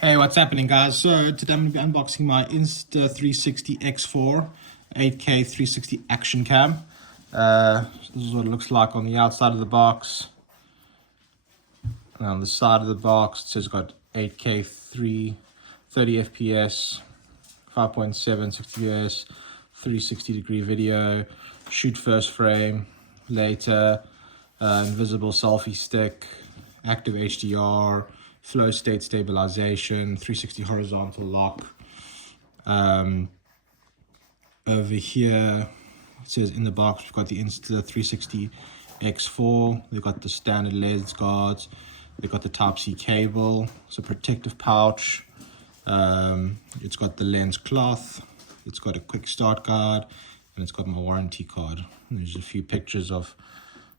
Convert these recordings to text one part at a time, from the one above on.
Hey, what's happening, guys? So today I'm going to be unboxing my Insta360 X4 8K 360 action cam. This is what it looks like on the outside of the box. And on the side of the box, it says it's got 8K 30 FPS, 5.7, 60 fps, 360-degree video, shoot first frame, later, invisible selfie stick, active HDR, flow state stabilization, 360 horizontal lock. Over here, it says in the box, we've got the Insta360 X4. We've got the standard lens guards. We've got the Type-C cable. It's a protective pouch. It's got the lens cloth. It's got a quick start guide, and it's got my warranty card. And there's a few pictures of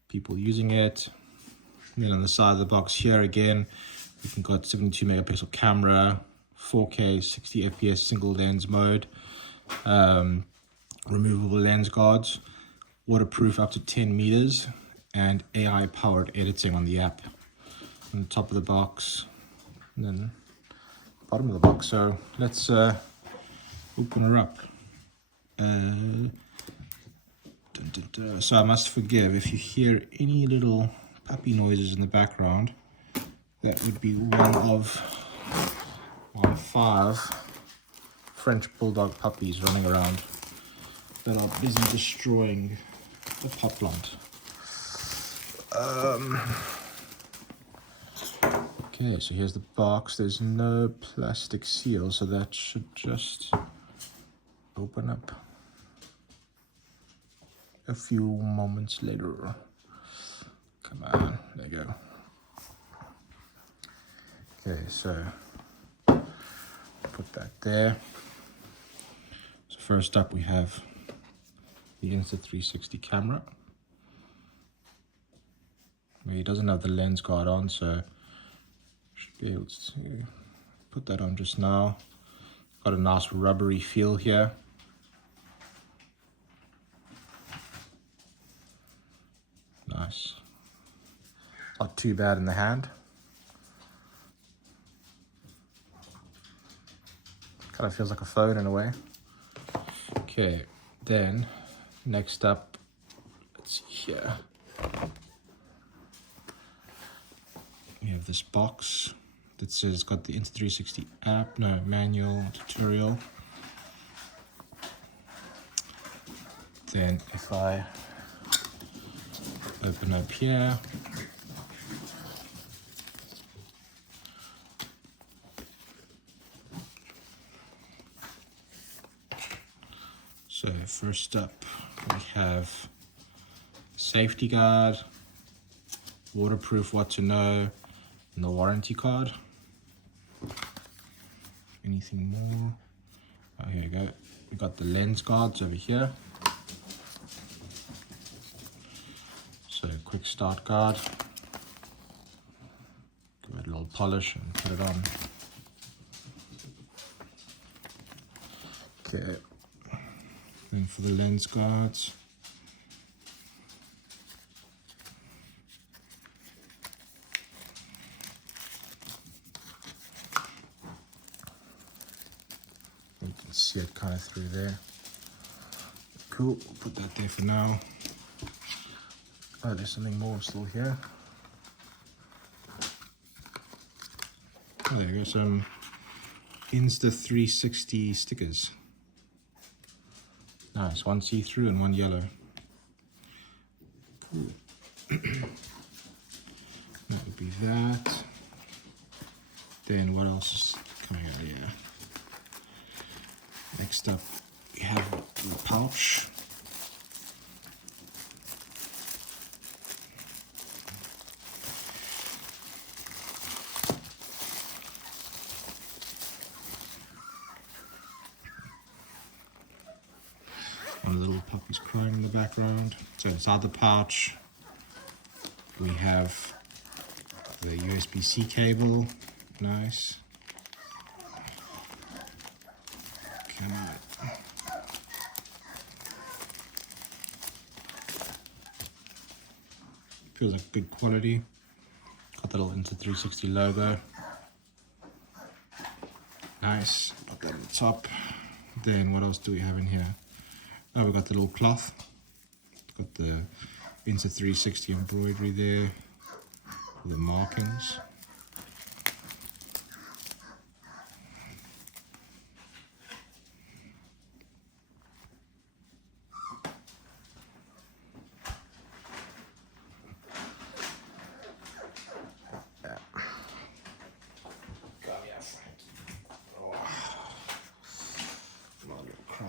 people using it. And then on the side of the box here again, we've got 72 megapixel camera, 4K 60 FPS single lens mode, removable lens guards, waterproof up to 10 meters, and AI powered editing on the app. On the top of the box, and then bottom of the box. So let's open her up. So I must forgive if you hear any little puppy noises in the background. That would be one of 5 French bulldog puppies running around that are busy destroying the pup plant. Okay, so here's the box. There's no plastic seal, so that should just open up a few moments later. Come on, there you go. Okay, so put that there. So first up we have the Insta360 camera. It doesn't have the lens guard on, so should be able to put that on just now. Got a nice rubbery feel here. Nice. Not too bad in the hand. Kind of feels like a phone in a way. Okay, then next up, let's see here. We have this box that says it's got the Insta360 app, manual, tutorial. Then if I open up here, so first up we have safety guard, waterproof what to know, and the warranty card. Anything more? Oh, here we go. We got the lens guards over here. So quick start guard. Give it a little polish and put it on. Okay. Then for the lens guards, you can see it kind of through there. Cool, we'll put that there for now. Oh, there's something more still here. Oh, there you go, some Insta360 stickers. Nice, one see-through and one yellow. Cool. That would be that. Then what else is coming out here? Next up, we have the pouch. One of the little puppies crying in the background. So inside the pouch, we have the USB-C cable. Nice. Come on. Feels like good quality. Got the little Insta360 logo. Nice. Put that on the top. Then what else do we have in here? Oh, we've got the little cloth. Got the Insta360 embroidery there. The markings.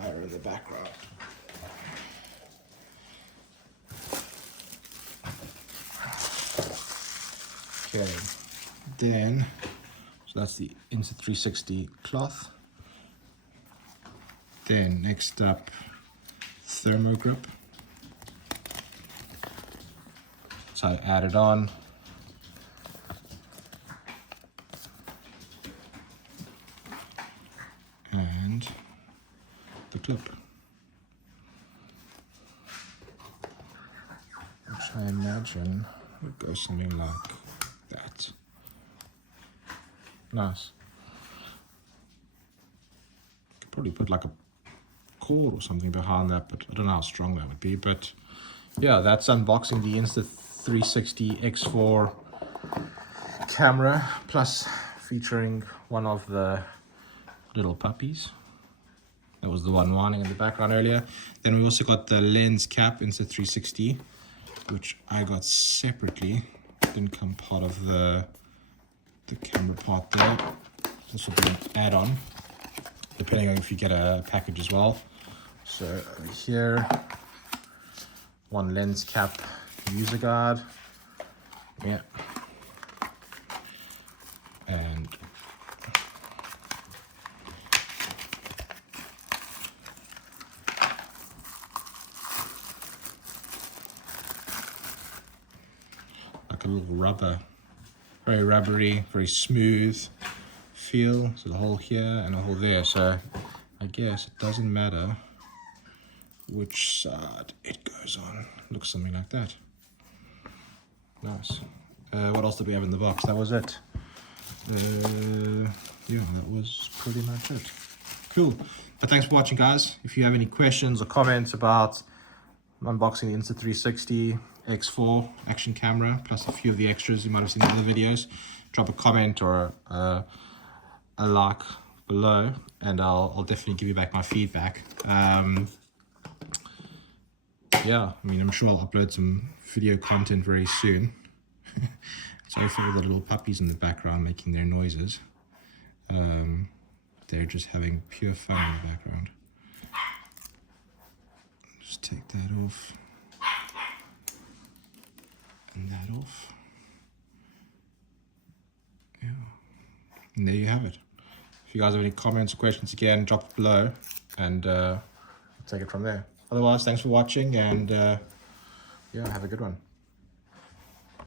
In the background. Okay, then so that's the Insta360 cloth. Then next up, thermo grip. So I add it on. And the clip, which I imagine would go something like that. Nice. Could probably put like a cord or something behind that, but I don't know how strong that would be. But yeah, that's unboxing the Insta360 X4 camera, plus featuring one of the little puppies. That was the one whining in the background earlier. Then we also got the lens cap Insta360, which I got separately. Didn't come part of the camera part there. This will be an add-on, depending on if you get a package as well. So over here, one lens cap user guide. Yeah. And like a little rubber, very rubbery, very smooth feel. So the hole here and a hole there. So I guess it doesn't matter which side it goes on. Looks something like that. Nice. What else did we have in the box? That was it. Yeah, that was pretty much it. Cool. But thanks for watching, guys. If you have any questions or comments about unboxing the Insta360 X4 action camera, plus a few of the extras you might have seen in other videos, drop a comment or a like below, and I'll definitely give you back my feedback. Yeah, I mean, I'm sure I'll upload some video content very soon. Sorry for all the little puppies in the background making their noises. They're just having pure fun in the background. Just take that off. And that off. Yeah. And there you have it. If you guys have any comments or questions, again, drop it below, and we'll take it from there. Otherwise, thanks for watching, and yeah, have a good one.